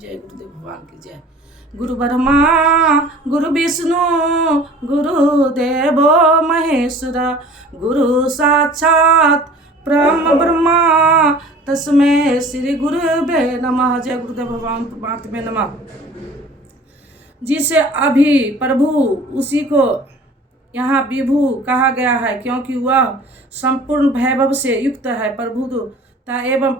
जय गुरुदेव भगवान की जय। गुरु ब्रह्मा गुरु विष्णु गुरुदेव महेश्वर गुरु साक्षात परम ब्रह्मा तस्मै श्री गुरुवे नमः। जय गुरुदेव भगवान परमात्मा नमः। जिसे अभी प्रभु उसी को यहाँ विभु कहा गया है, क्योंकि वह संपूर्ण वैभव से युक्त है। प्रभुता एवं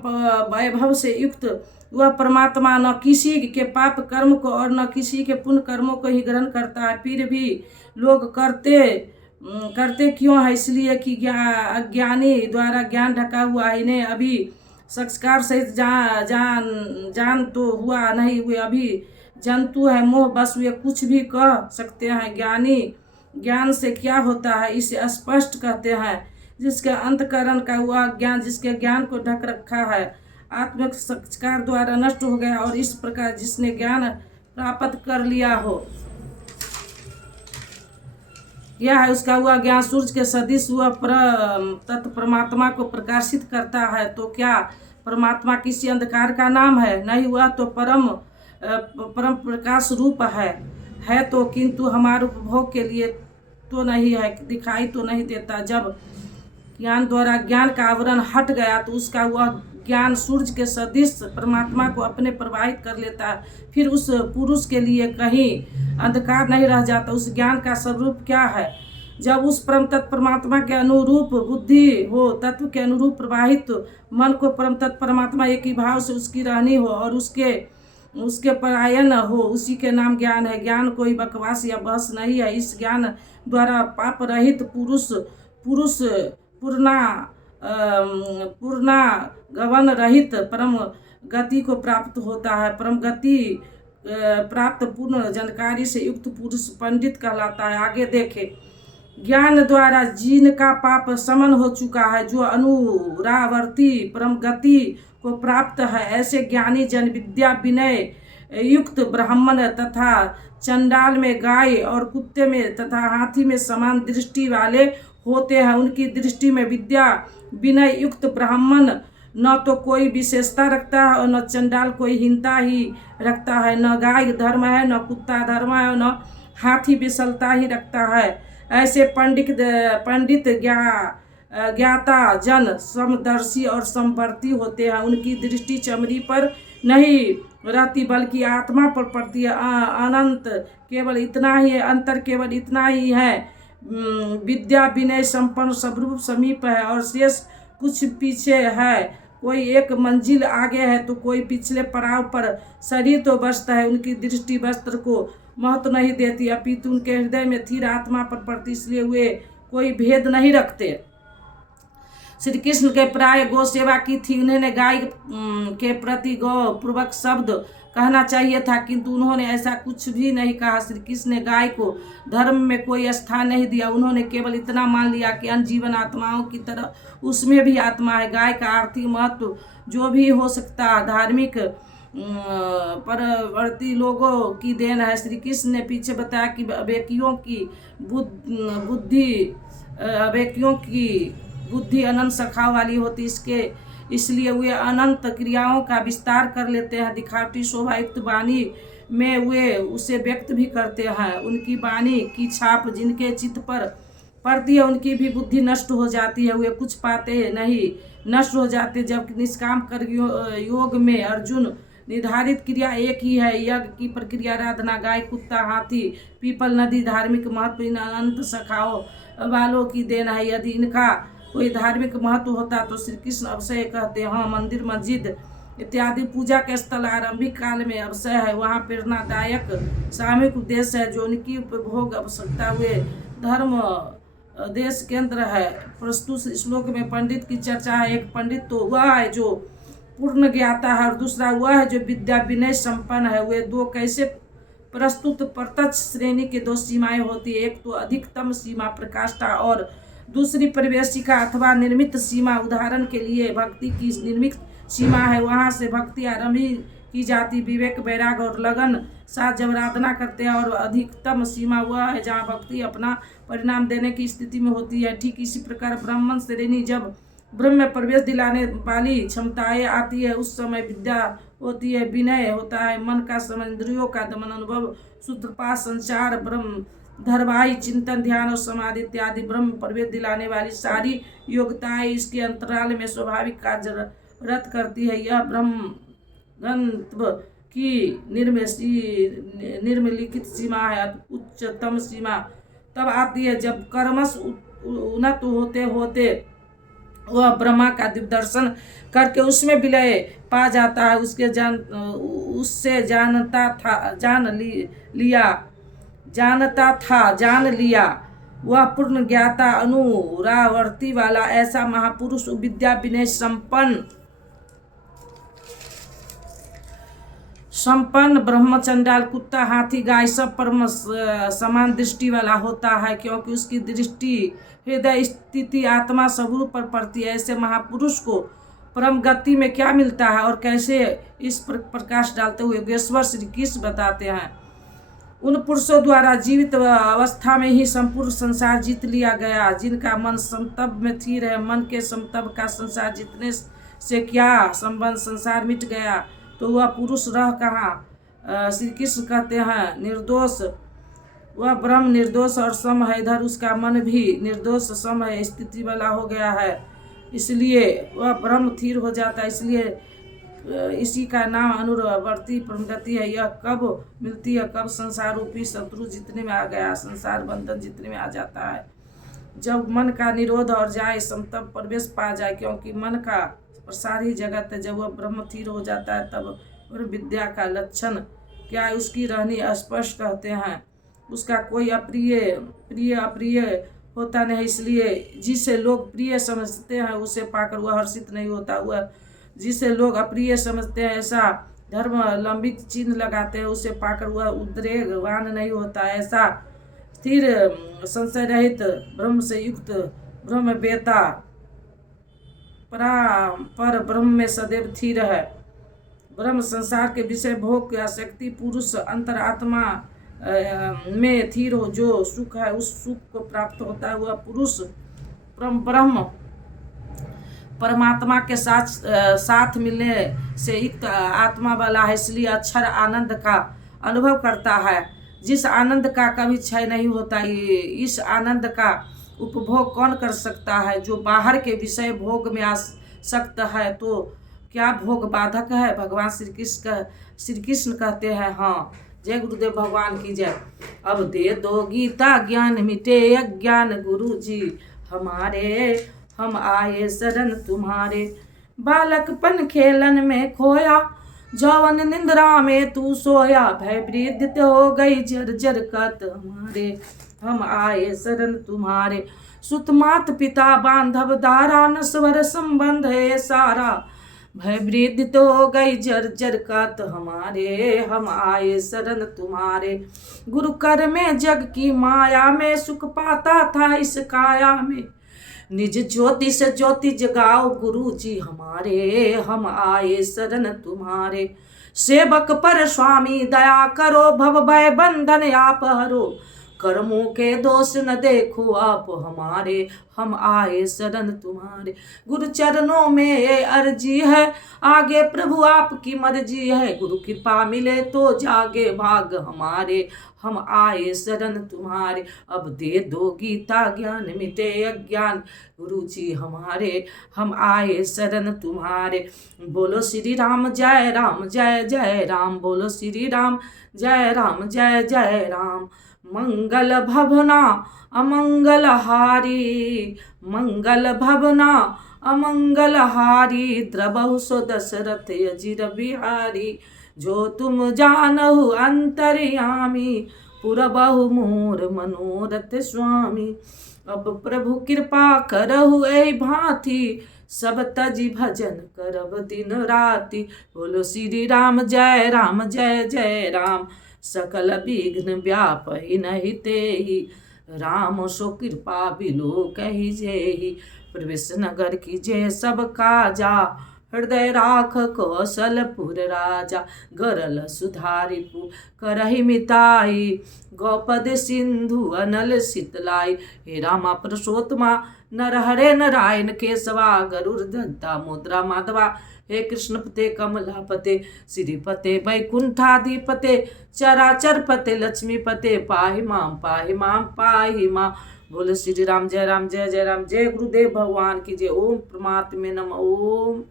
वैभव से युक्त वह परमात्मा न किसी के पाप कर्म को और न किसी के पुण्य कर्मों को ही ग्रहण करता है। फिर भी लोग करते क्यों है? इसलिए कि अज्ञानी द्वारा ज्ञान ढका हुआ है। इन्हें अभी संस्कार सहित जान तो हुआ नहीं, वे अभी जंतु है, मोह बस वे कुछ भी कह सकते हैं। ज्ञानी ज्ञान से क्या होता है इसे स्पष्ट कहते हैं। जिसके अंतकरण का हुआ ज्ञान, जिसके ज्ञान को ढक रखा है, आत्मिक संस्कार द्वारा नष्ट हो गया, और इस प्रकार जिसने ज्ञान प्राप्त कर लिया हो, यह है उसका हुआ ज्ञान सूर्य के सदृश हुआ तत्व परमात्मा को प्रकाशित करता है। तो क्या परमात्मा किसी अंधकार का नाम है? नहीं, वह तो परम प्रकाश रूप है तो, किंतु हमारे उपभोग के लिए तो नहीं है, दिखाई तो नहीं देता। जब ज्ञान द्वारा ज्ञान का आवरण हट गया तो उसका वह ज्ञान सूर्य के सदृश परमात्मा को अपने प्रवाहित कर लेता है। फिर उस पुरुष के लिए कहीं अंधकार नहीं रह जाता। उस ज्ञान का स्वरूप क्या है? जब उस परम तत्व परमात्मा के अनुरूप बुद्धि हो, तत्व के अनुरूप प्रवाहित मन को परम तत्व परमात्मा एक ही भाव से उसकी रहनी हो और उसके परायण हो, उसी के नाम ज्ञान है। ज्ञान कोई बकवास या बहस नहीं है। इस ज्ञान द्वारा पाप रहित पुरुष पूर्णा गवन रहित परम गति को प्राप्त होता है। परम गति प्राप्त पूर्ण जानकारी से युक्त पुरुष पंडित कहलाता है। आगे देखे, ज्ञान द्वारा जिनका पाप समन हो चुका है, जो अनुरावर्ती परम गति को प्राप्त है, ऐसे ज्ञानी जन विद्या विनय युक्त ब्राह्मण तथा चंडाल में गाय और कुत्ते में तथा हाथी में समान दृष्टि वाले होते हैं। उनकी दृष्टि में विद्या विनय युक्त ब्राह्मण न तो कोई विशेषता रखता है और न चंडाल कोई हीनता ही रखता है। न गाय धर्म है, न कुत्ता धर्म है, और न हाथी विशलता ही रखता है। ऐसे पंडित ज्ञाता जन समदर्शी और समवर्ती होते हैं। उनकी दृष्टि चमड़ी पर नहीं रहती बल्कि आत्मा पर पड़ती है। अनंत केवल इतना ही है, अंतर केवल इतना ही है। विद्या विनय संपन्न स्वरूप समीप है और शेष कुछ पीछे है। कोई एक मंजिल आगे है तो कोई पिछले पड़ाव पर। शरीर तो वस्त्र है, उनकी दृष्टि वस्त्र को महत्व नहीं देती, अपितु उनके हृदय में स्थिर आत्मा पर पड़ती, इसलिए वे कोई भेद नहीं रखते। श्री कृष्ण के प्राय गौ सेवा की थी। उन्होंने गाय के प्रति गौ पूर्वक शब्द कहना चाहिए था, किंतु उन्होंने ऐसा कुछ भी नहीं कहा। श्री कृष्ण ने गाय को धर्म में कोई स्थान नहीं दिया। उन्होंने केवल इतना मान लिया कि अन्य जीवन आत्माओं की तरह उसमें भी आत्मा है। गाय का आर्थिक महत्व जो भी हो सकता, धार्मिक परवर्ती लोगों की देन है। श्री कृष्ण ने पीछे बताया कि अवेकियों की बुद्धि अनंत शाखा वाली होती, इसलिए वे अनंत क्रियाओं का विस्तार कर लेते हैं। दिखावटी शोभायुक्त वाणी में वे उसे व्यक्त भी करते हैं। उनकी वाणी की छाप जिनके चित्त पर पड़ती है उनकी भी बुद्धि नष्ट हो जाती है, वे कुछ पाते नहीं, नष्ट हो जाते। जब निष्काम कर योग में अर्जुन निर्धारित क्रिया एक ही है, यज्ञ की प्रक्रिया, आराधना, गाय कुत्ता हाथी पीपल नदी, धार्मिक महत्व इन अनंत शाखाओं वालों की देन है। यदि इनका कोई धार्मिक महत्व होता तो श्री कृष्ण अवश्य कहते हैं। हाँ, मंदिर मस्जिद इत्यादि पूजा के स्थल आरंभिक काल में अवश्य है। वहाँ प्रेरणादायक सामूहिक उद्देश्य है जो उनकी उपभोग आवश्यकता हुए धर्म देश केंद्र है। प्रस्तुत श्लोक में पंडित की चर्चा है। एक पंडित तो वह है जो पूर्ण ज्ञाता है और दूसरा वह है जो विद्या विनय संपन्न है। वे दो कैसे प्रस्तुत? प्रत्यक्ष श्रेणी के दो सीमाएं होती है, एक तो अधिकतम सीमा प्रकाष्ठा और दूसरी प्रवेशिका अथवा निर्मित सीमा। उदाहरण के लिए भक्ति की निर्मित सीमा है, वहाँ से भक्ति आरंभ की जाती, विवेक वैराग और लगन साथ जब आराधना करते हैं। और अधिकतम सीमा वह है जहाँ भक्ति अपना परिणाम देने की स्थिति में होती है। ठीक इसी प्रकार ब्राह्मण श्रेणी जब ब्रह्म में प्रवेश दिलाने वाली क्षमताएं आती है, उस समय विद्या होती है, विनय होता है, मन का समझ, इंद्रियों का दमन, अनुभव, सूत्रपात, संचार, ब्रह्म धरवाही, चिंतन, ध्यान और समाधि इत्यादि ब्रह्म प्रवेश दिलाने वाली सारी योग्यताएं इसके अंतराल में स्वाभाविक कार्यरत करती है। यह ब्रह्म गंतव्य की निर्मलिखित सीमा है। उच्चतम सीमा तब आती है जब कर्मश उन्नत होते होते वह ब्रह्मा का दिव्य दर्शन करके उसमें विलय पा जाता है। उससे जान लिया वह पूर्ण ज्ञाता अनुरावर्ती वाला ऐसा महापुरुष विद्या विनय संपन्न ब्रह्म, चंडाल, कुत्ता, हाथी, गाय सब परम समान दृष्टि वाला होता है, क्योंकि उसकी दृष्टि हृदय स्थिति आत्मा स्वरूप पर पड़ती है। ऐसे महापुरुष को परम गति में क्या मिलता है और कैसे इस पर प्रकाश डालते हुए योगेश्वर श्री कृष्ण बताते हैं। उन पुरुषों द्वारा जीवित अवस्था में ही संपूर्ण संसार जीत लिया गया, जिनका मन समतब में स्थिर है। मन के समतब का संसार जीतने से क्या संबंध, संसार मिट गया तो वह पुरुष रह कहाँ। श्री कृष्ण कहते हैं निर्दोष, वह ब्रह्म निर्दोष और सम है, इधर उसका मन भी निर्दोष सम है, स्थिति वाला हो गया है, इसलिए वह ब्रह्म स्थिर हो जाता है। इसलिए इसी का नाम अनुवर्ती प्रगति है। यह कब मिलती है, कब संसार रूपी शत्रु जितने में आ गया, संसार बंधन जितने में आ जाता है, जब मन का निरोध और जाए, समतब प्रवेश पा जाए, क्योंकि मन का प्रसार ही जगत है। जब वह ब्रह्म स्थिर हो जाता है तब विद्या का लक्षण क्या है, उसकी रहनी स्पष्ट कहते हैं। उसका कोई अप्रिय होता नहीं, इसलिए जिसे लोग प्रिय समझते हैं उसे पाकर वह हर्षित नहीं होता। वह जिसे लोग अप्रिय समझते हैं ऐसा धर्म लंबित चिन्ह लगाते हैं, उसे पाकर वह उद्रेकवान नहीं होता। ऐसा स्थिर संशय रहित ब्रह्म से युक्त ब्रह्म वेता पर ब्रह्म में सदैव स्थिर है। ब्रह्म संसार के विषय भोग की आसक्ति पुरुष अंतरात्मा में स्थिर हो जो सुख है उस सुख को प्राप्त होता है। वह पुरुष ब्रह्म परमात्मा के साथ मिलने से युक्त आत्मा वाला है, इसलिए अक्षर आनंद का अनुभव करता है, जिस आनंद का कभी क्षय नहीं होता। इस आनंद का उपभोग कौन कर सकता है? जो बाहर के विषय भोग में आसक्त है। तो क्या भोग बाधक है? भगवान श्री कृष्ण कहते हैं हाँ। जय गुरुदेव भगवान की जय। अब दे दो गीता ज्ञान मिटे अज्ञान, गुरु जी हमारे हम आए शरण तुम्हारे। बालकपन खेलन में खोया, जौवन निंद्रा में तू सोया, भय वृद्ध हो गई जर्जर कत हमारे, हम आए शरण तुम्हारे। सुत मात पिता बांधव दारा, नस्वर संबंध है सारा, भय वृद्ध तो हो गई जर्जर कत हमारे, हम आए शरण तुम्हारे। गुरु कर में जग की माया में, सुख पाता था इस काया में, निज ज्योति से ज्योति जगाओ गुरु जी हमारे, हम आए शरण तुम्हारे। सेवक पर स्वामी दया करो, भव भय बंधन आप हरो, कर्मों के दोष न देखो आप हमारे, हम आए शरण तुम्हारे। गुरु चरणों में ये अर्जी है, आगे प्रभु आपकी मर्जी है, गुरु कृपा मिले तो जागे भाग हमारे, हम आए शरण तुम्हारे। अब दे दो गीता ज्ञान मिटे अज्ञान, गुरु जी हमारे, हम आए शरण तुम्हारे। बोलो श्री राम जय राम जय जय राम, बोलो श्री राम जय राम जय जय राम। मंगल भवना अमंगल हारी, मंगल भवना अमंगल हारी, द्रबहु सो दशरथ अजिर बिहारी, जो तुम जानहु अंतर्यामी, पुरबहु मोर मनोरथ स्वामी। अब प्रभु कृपा करहु एहि भांति, सब तजी भजन करब दिन राति। बोलो श्री राम जय राम जय जय राम, सकल विघ्न व्यापहि नहीं तेहि, राम सो कृपा बिलो कहि जेहि। प्रवेश नगर की जय सब काजा, हृदय राख कौशलपुर राजा। गरल सुधारि करहि मिताई, गौपद सिंधु अनल शीतलाई। हे रामा पुरुषोत्तमा नरहरे नारायण केशवा, गरुड़ दत्ता मुद्रा माधवा। हे कृष्ण पते कमलापते श्रीपते वैकुंठाधिपते चराचर पते लक्ष्मी पते पाहि माम पाहि माम पाहि माम। बोलो श्री राम जय राम जय जय राम। जय गुरुदेव भगवान की जय। ओम परमात्मे नमः। ओम।